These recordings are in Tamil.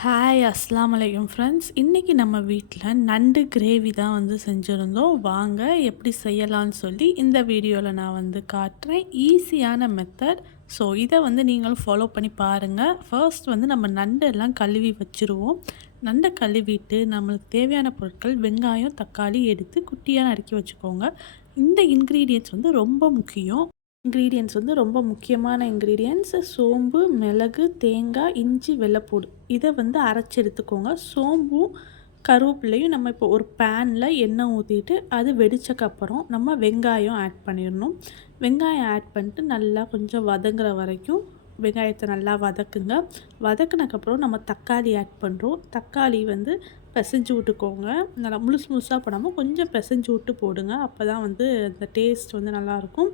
ஹாய் அஸ்லாம் அலைக்கும் ஃப்ரெண்ட்ஸ் இன்றைக்கி நம்ம வீட்டில் நண்டு கிரேவி தான் வந்து செஞ்சுருந்தோம். வாங்க எப்படி செய்யலாம்னு சொல்லி இந்த வீடியோவில் நான் வந்து காட்டுறேன். ஈஸியான மெத்தட் ஸோ இதை வந்து நீங்களும் ஃபாலோ பண்ணி பாருங்கள் ஃபர்ஸ்ட் வந்து நம்ம நண்டெல்லாம் கழுவி வச்சுருவோம். நண்டை கழுவிட்டு நம்மளுக்கு தேவையான பொருட்கள் வெங்காயம் தக்காளி எடுத்து குட்டியாக நறுக்கி வச்சுக்கோங்க. இந்த இன்க்ரீடியன்ட்ஸ் வந்து ரொம்ப முக்கியம். இன்க்ரீடியன்ஸ் வந்து ரொம்ப முக்கியமான இன்க்ரீடியன்ட்ஸ் சோம்பு மிளகு தேங்காய் இஞ்சி வெள்ளைப்பூடு இதை வந்து அரைச்சி எடுத்துக்கோங்க. சோம்பும் கருவேப்பிலையும் நம்ம இப்போ ஒரு பேனில் எண்ணெய் ஊற்றிட்டு அது வெடித்தக்கப்புறம் நம்ம வெங்காயம் ஆட் பண்ணிடணும். வெங்காயம் ஆட் பண்ணிட்டு நல்லா கொஞ்சம் வதங்குற வரைக்கும் வெங்காயத்தை நல்லா வதக்குங்க. வதக்குனக்கப்புறம் நம்ம தக்காளி ஆட் பண்ணுறோம் தக்காளி வந்து பிசைஞ்சு விட்டுக்கோங்க. நல்லா முழுசு முழுசாக போடாமல் கொஞ்சம் பிசைஞ்சு விட்டு போடுங்க. அப்போ தான் வந்து அந்த டேஸ்ட் வந்து நல்லாயிருக்கும்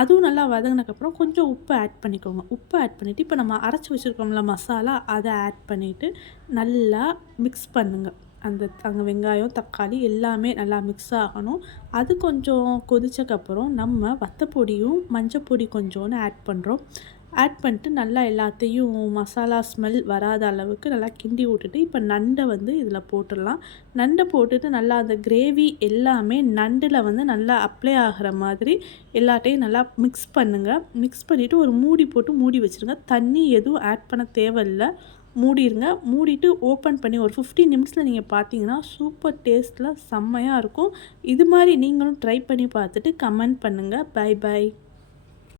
அதுவும் நல்லா வதங்கினக்கப்புறம் கொஞ்சம் உப்பு ஆட் பண்ணிக்கோங்க. உப்பு ஆட் பண்ணிவிட்டு இப்போ நம்ம அரைச்சி வச்சுருக்கோம்ல மசாலா அதை ஆட் பண்ணிவிட்டு நல்லா மிக்ஸ் பண்ணுங்கள் அந்த அங்கே வெங்காயம் தக்காளி எல்லாமே நல்லா மிக்ஸ் ஆகணும். அது கொஞ்சம் கொதிச்சக்கப்புறம் நம்ம வத்தப்பொடியும் மஞ்சப்பொடி கொஞ்சோன்னு ஆட் பண்ணுறோம் ஆட் பண்ணிட்டு நல்லா எல்லாத்தையும் மசாலா ஸ்மெல் வராத அளவுக்கு நல்லா கிண்டி விட்டுட்டு இப்போ நண்டை வந்து இதில் போட்டுடலாம். நண்டை போட்டுட்டு நல்லா அந்த கிரேவி எல்லாமே நண்டில் வந்து நல்லா அப்ளை ஆகிற மாதிரி எல்லாத்தையும் நல்லா மிக்ஸ் பண்ணுங்கள் மிக்ஸ் பண்ணிவிட்டு ஒரு மூடி போட்டு மூடி வச்சுருங்க. தண்ணி எதுவும் ஆட் பண்ண தேவையில்லை. மூடிடுங்க மூடிட்டு ஓப்பன் பண்ணி ஒரு ஃபிஃப்டீன் நிமிஷத்தில் நீங்கள் பார்த்தீங்கன்னா சூப்பர் டேஸ்ட்டில் செம்மையாக இருக்கும். இது மாதிரி நீங்களும் ட்ரை பண்ணி பார்த்துட்டு கமெண்ட் பண்ணுங்கள் பை பை